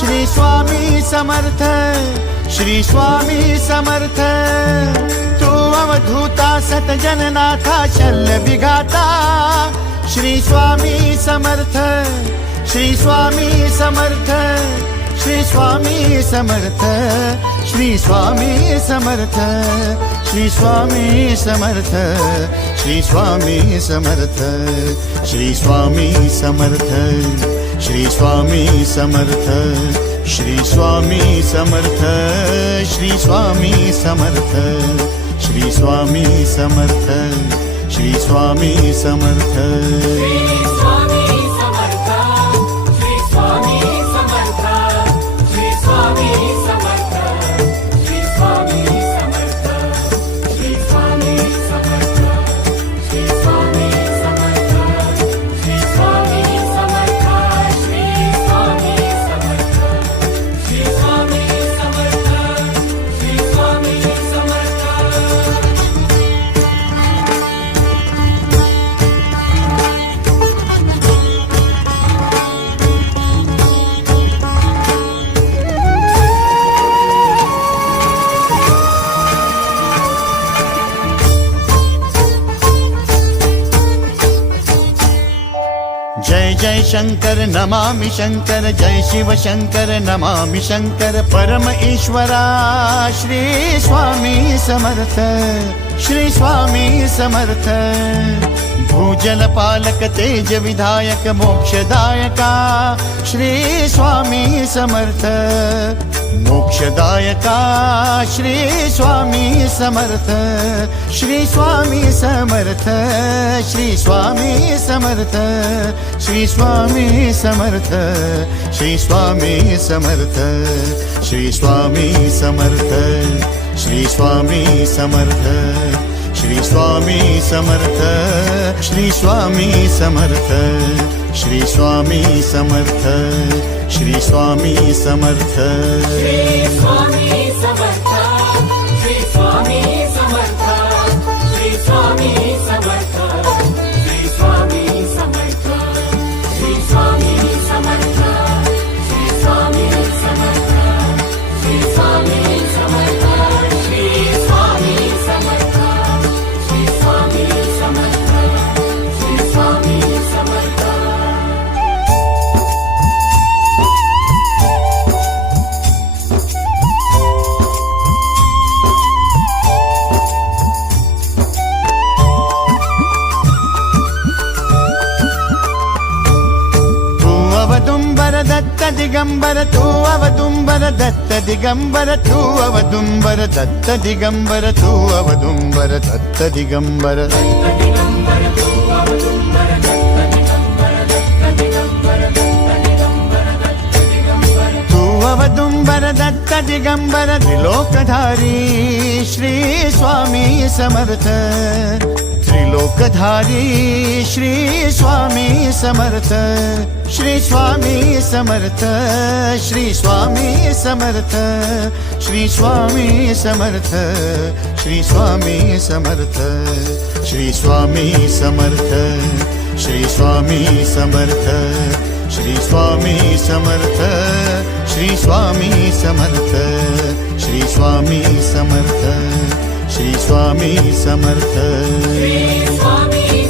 श्री स्वामी समर्थ, श्री स्वामी समर्थ। तू अवधूता सतजननाथा शल्य विघाता, श्री स्वामी समर्थ, श्री स्वामी समर्थ, श्री स्वामी समर्थ, श्री स्वामी समर्थ, श्री स्वामी समर्थ, श्री स्वामी समर्थ, श्री स्वामी समर्थ, श्री स्वामी समर्थ, श्री स्वामी समर्थ, श्री स्वामी समर्थ, श्री स्वामी समर्थ, श्री स्वामी समर्थ। जय जय शंकर नमामि शंकर, जय शिव शंकर नमामि शंकर। परम ईश्वरा श्री स्वामी समर्थ, श्री स्वामी समर्थ। भूजल पालक तेज विधायक मोक्षदायका, श्री स्वामी समर्थ। मोक्षदायका श्री स्वामी समर्थ, श्री स्वामी समर्थ, श्री स्वामी समर्थ, श्री स्वामी समर्थ, श्री स्वामी समर्थ, श्री स्वामी समर्थ, श्री स्वामी समर्थ, श्री स्वामी समर्थ, श्री स्वामी समर्थ, श्री स्वामी समर्थ, श्री स्वामी समर्थ। श्री स्वामी समर्थ, श्री स्वामी समर्थ, श्री स्वामी समर्थ, श्री स्वामी समर्थ, श्री स्वामी समर्थ, श्री स्वामी समर्थ, श्री स्वामी समर्थ, श्री स्वामी समर्थ, श्री स्वामी समर्थ, श्री स्वामी समर्थ। अवदुंबर दत्त दिगंबर, तू अवदुंबर दत्त दिगंबर, तू अवदुंबर दत्त दिगंबर, तू अवदुंबर दत्त दिगंबर। तू अवदुंबर दत्त दिगंबर, त्रिलोकधारी श्री स्वामी समर्थ। त्रिलोकधारी श्री स्वामी समर्थ, श्री स्वामी समर्थ, श्री स्वामी समर्थ, श्री स्वामी समर्थ, श्री स्वामी समर्थ, श्री स्वामी समर्थ, श्री स्वामी समर्थ, श्री स्वामी समर्थ, श्री स्वामी समर्थ, श्री स्वामी समर्थ, श्री स्वामी समर्थ। श्री स्वामी